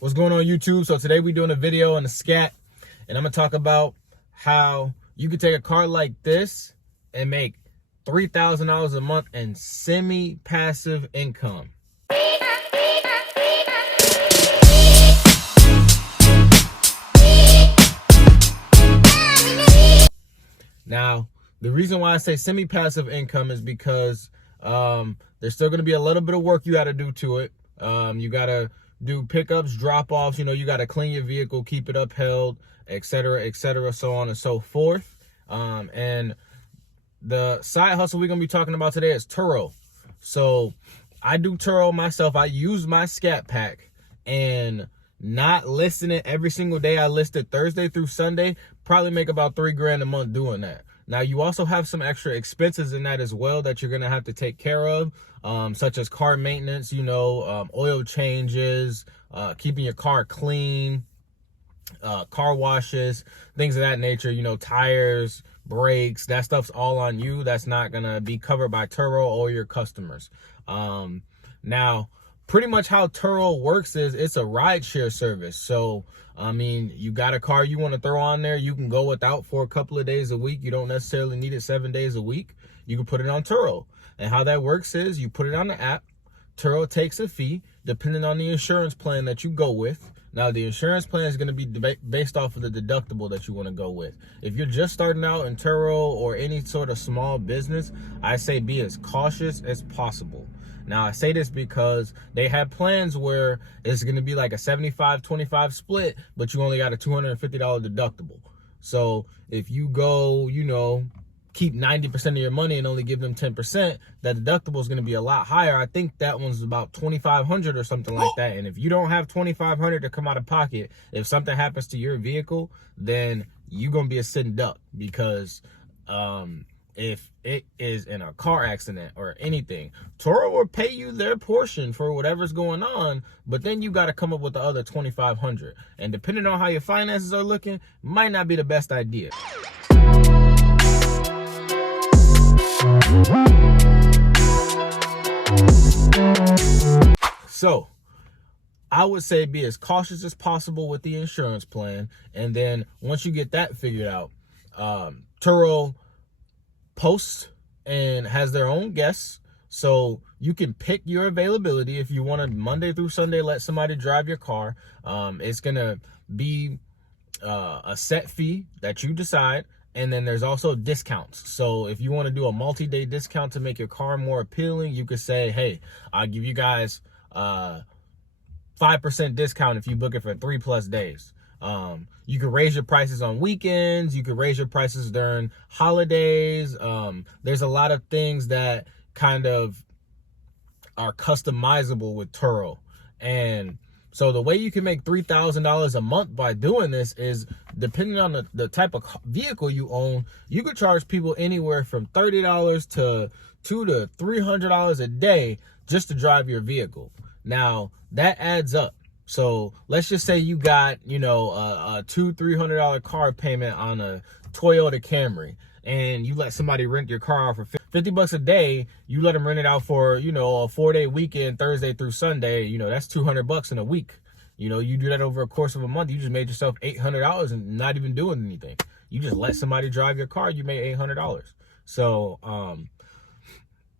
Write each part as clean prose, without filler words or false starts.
What's going on YouTube? So today we're doing a video on the scat, and I'm gonna talk about how you could take a car like this and make $3,000 a month in semi-passive income. Now, the reason why I say semi-passive income is because there's still gonna be a little bit of work you gotta do to it. You gotta do pickups, drop-offs, you gotta clean your vehicle, keep it upheld, etc., so on and so forth. And the side hustle we're gonna be talking about today is Turo. So I do Turo myself. I use my scat pack, and not listing it every single day. I list it Thursday through Sunday, probably make about $3 grand a month doing that. Now, you also have some extra expenses in that as well that you're gonna have to take care of, such as car maintenance, oil changes, keeping your car clean, car washes, things of that nature, tires, brakes. That stuff's all on you. That's not gonna be covered by Turo or your customers. Now, pretty much how Turo works is it's a rideshare service. So, you got a car you want to throw on there, you can go without for a couple of days a week. You don't necessarily need it 7 days a week. You can put it on Turo. And how that works is you put it on the app. Turo takes a fee depending on the insurance plan that you go with. Now, the insurance plan is going to be based off of the deductible that you want to go with. If you're just starting out in Turo or any sort of small business, I say be as cautious as possible. Now, I say this because they have plans where it's going to be like a 75-25 split, but you only got a $250 deductible. So if you go, keep 90% of your money and only give them 10%, that deductible is going to be a lot higher. I think that one's about $2,500 or something like that. And if you don't have $2,500 to come out of pocket, if something happens to your vehicle, then you're going to be a sitting duck, because if it is in a car accident or anything, Turo will pay you their portion for whatever's going on, but then you got to come up with the other $2,500. And depending on how your finances are looking, might not be the best idea. So I would say be as cautious as possible with the insurance plan. And then once you get that figured out, Turo posts and has their own guests, so you can pick your availability. If you want to Monday through Sunday let somebody drive your car, it's gonna be a set fee that you decide. And then there's also discounts. So if you want to do a multi-day discount to make your car more appealing, you could say, hey, I'll give you guys 5% discount if you book it for 3+ days. You can raise your prices on weekends. You can raise your prices during holidays. There's a lot of things that kind of are customizable with Turo. And so the way you can make $3,000 a month by doing this is, depending on the type of vehicle you own, you could charge people anywhere from $30 to $200 to $300 a day just to drive your vehicle. Now, that adds up. So let's just say you got, a $200-$300 car payment on a Toyota Camry, and you let somebody rent your car out for $50 a day. You let them rent it out for, a 4-day weekend, Thursday through Sunday. That's $200 in a week. You do that over a course of a month. You just made yourself $800 and not even doing anything. You just let somebody drive your car. You made $800. So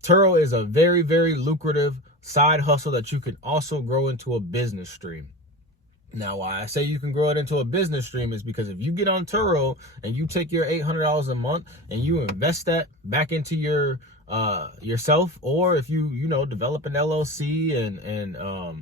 Turo is a very, very lucrative side hustle that you can also grow into a business stream. Now, why I say you can grow it into a business stream is because if you get on Turo and you take your $800 a month and you invest that back into your yourself, or if you develop an LLC and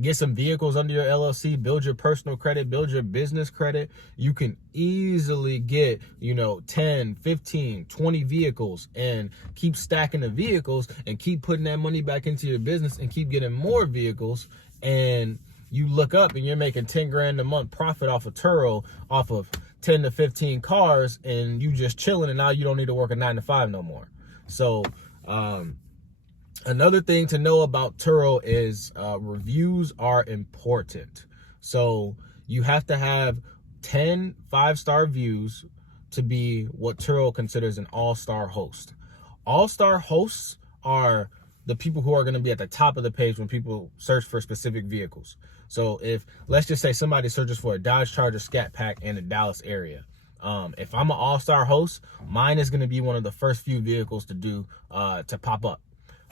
get some vehicles under your LLC, build your personal credit, build your business credit, you can easily get 10, 15, 20 vehicles and keep stacking the vehicles and keep putting that money back into your business and keep getting more vehicles. And you look up and you're making $10,000 a month profit off of Turo, off of 10 to 15 cars, and you just chilling, and now you don't need to work a 9 to 5 no more. So another thing to know about Turo is reviews are important. So you have to have 10 5-star views to be what Turo considers an all-star host. All-star hosts are the people who are going to be at the top of the page when people search for specific vehicles. So if, let's just say somebody searches for a Dodge Charger Scat Pack in the Dallas area, if I'm an all-star host, mine is going to be one of the first few vehicles to pop up.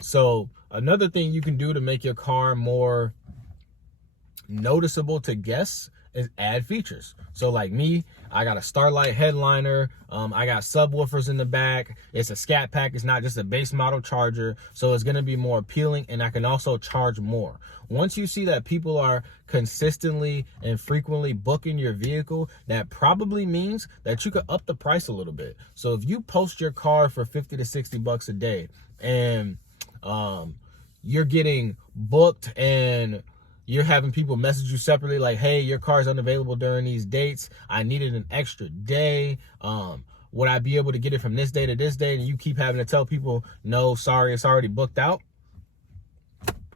So another thing you can do to make your car more noticeable to guests is add features. So like me, I got a Starlight headliner, I got subwoofers in the back, it's a Scat Pack, it's not just a base model Charger, so it's going to be more appealing, and I can also charge more. Once you see that people are consistently and frequently booking your vehicle, that probably means that you could up the price a little bit. So if you post your car for 50 to 60 bucks a day and you're getting booked and you're having people message you separately like, hey, your car is unavailable during these dates, I needed an extra day, would I be able to get it from this day to this day? And you keep having to tell people, no, sorry, it's already booked out.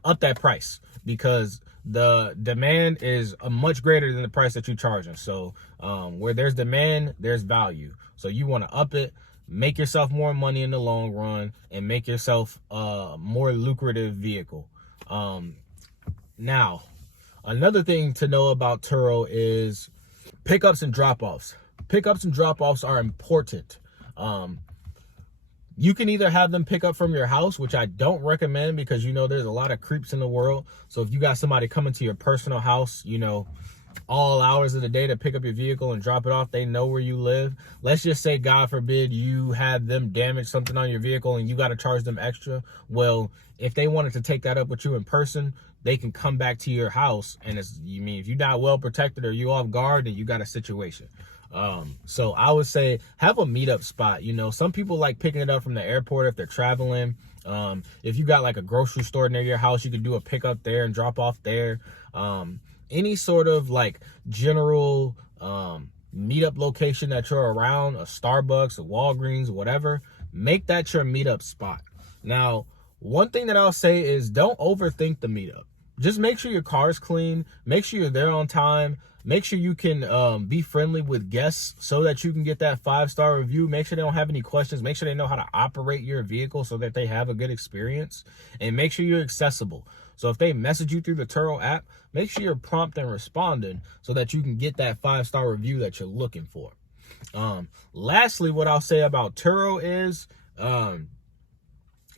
Up that price, because the demand is much greater than the price that you're charging. So where there's demand, there's value. So you want to up it, make yourself more money in the long run, and make yourself a more lucrative vehicle. Now, another thing to know about Turo is pickups and drop-offs. Pickups and drop-offs are important. You can either have them pick up from your house, which I don't recommend because, you know, there's a lot of creeps in the world. So if you got somebody coming to your personal house, you know, all hours of the day to pick up your vehicle and drop it off, they know where you live. Let's just say, God forbid, you have them damage something on your vehicle and you got to charge them extra. Well, if they wanted to take that up with you in person, they can come back to your house, and if you're not well protected or you off guard, then you got a situation. So I would say have a meetup spot. You know, some people like picking it up from the airport if they're traveling. If you got like a grocery store near your house, you could do a pickup there and drop off there. Any sort of like general meetup location that you're around, a Starbucks, a Walgreens, whatever, make that your meetup spot. Now, one thing that I'll say is don't overthink the meetup. Just make sure your car's clean, make sure you're there on time, make sure you can be friendly with guests so that you can get that 5-star review. Make sure they don't have any questions. Make sure they know how to operate your vehicle so that they have a good experience, and make sure you're accessible. So if they message you through the Turo app, make sure you're prompt and responding so that you can get that 5-star review that you're looking for. Lastly, what I'll say about Turo is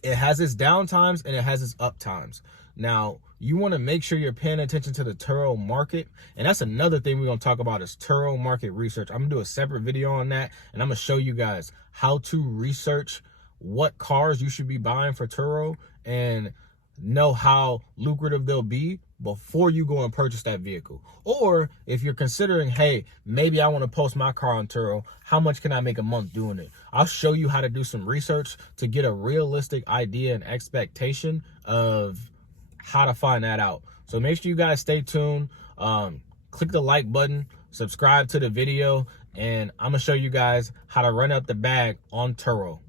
it has its down times and it has its up times. Now, you want to make sure you're paying attention to the Turo market. And that's another thing we're going to talk about is Turo market research. I'm going to do a separate video on that, and I'm going to show you guys how to research what cars you should be buying for Turo and know how lucrative they'll be before you go and purchase that vehicle. Or if you're considering, hey, maybe I want to post my car on Turo, how much can I make a month doing it? I'll show you how to do some research to get a realistic idea and expectation of how to find that out. So make sure you guys stay tuned. Click the like button, subscribe to the video, and I'm gonna show you guys how to run up the bag on Turo.